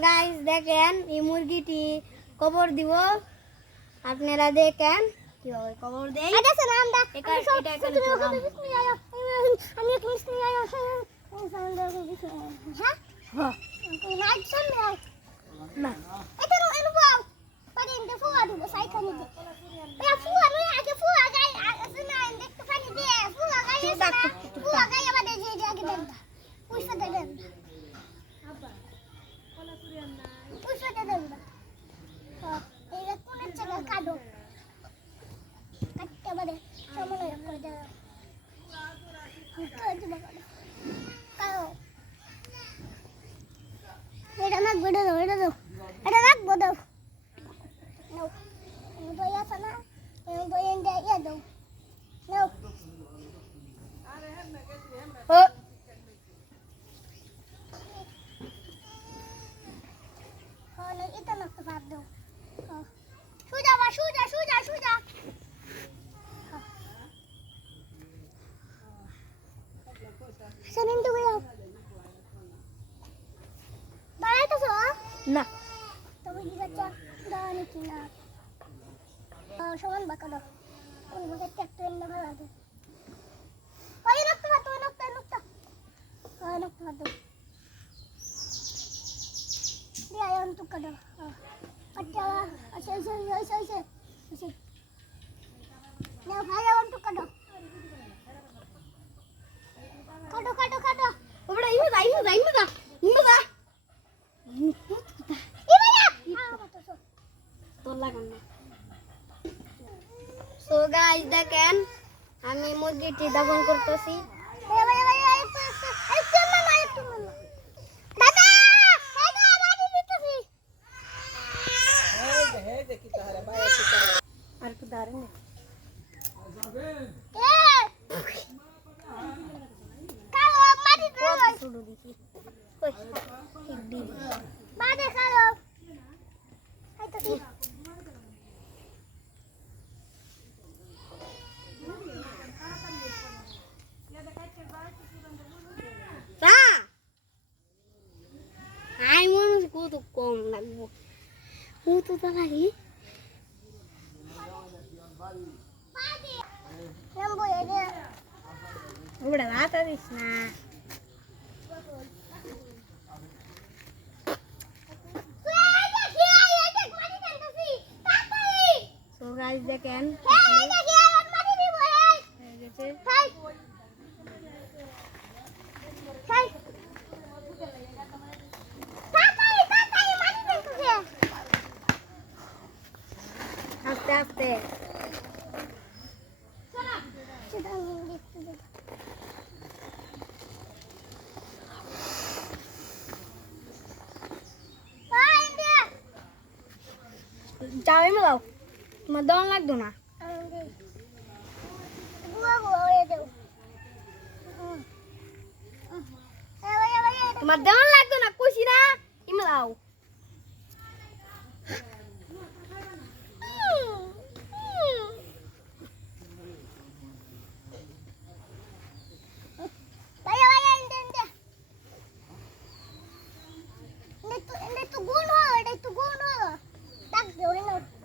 Guys দেখেন এই মুরগিটি কবর দিব আপনারা দেখেন কিভাবে কবর দেই আচ্ছা নামটা এটা এখানে চলাম আমি একটু মিষ্টি নিয়ে আয় হ্যাঁ হ্যাঁ লাইট সামনে না এটা এনো বাও পানি দে ফুয়া দিব সাইখানে দে এ ফুয়া নয় আগে ফুয়া গাই আছে না দেখতে পানি দে ফুয়া গাই আমাদের যে আগে দেন পয়সা দেন পয়সা দেন এই কোনের জায়গা কাটো কাটতে আমাদের সামনে করে দাও কাটো এটা না গড়ে দাও এটা রাখবো দাও নাও দই আছে না এই দই এনে দিয়ে দাও নাও ও হলো এটা না তো ভাব দাও সুজা সেদিন তো গেল বাড়াইতেছ না তবে কি বাচ্চা দাঁড়ানি কি না সমান বাঁকা দাও কোন বাঁকা ট্যাক্টর এনে ভালো লাগে ওই নকটা দিয়া এখন টুকা দাও আচ্ছা আচ্ছা না ভাই এখন টুকা দাও কাটো ওবড়া ইমদা তো লাগান না সো গাইস দেখেন আমি মুরগিটি দাফন করতেছি আর একটু দাঁড়ান কত কম লাগবো কতটা লাগে ওটা রাত দিস না সো গাইস দেখেন আস্তে আস্তে যাও এমে দাও তোমার দম লাগতো না তোমার দম লাগতো না কইছি না এমে দাও Itu gunung, tak jauh ini.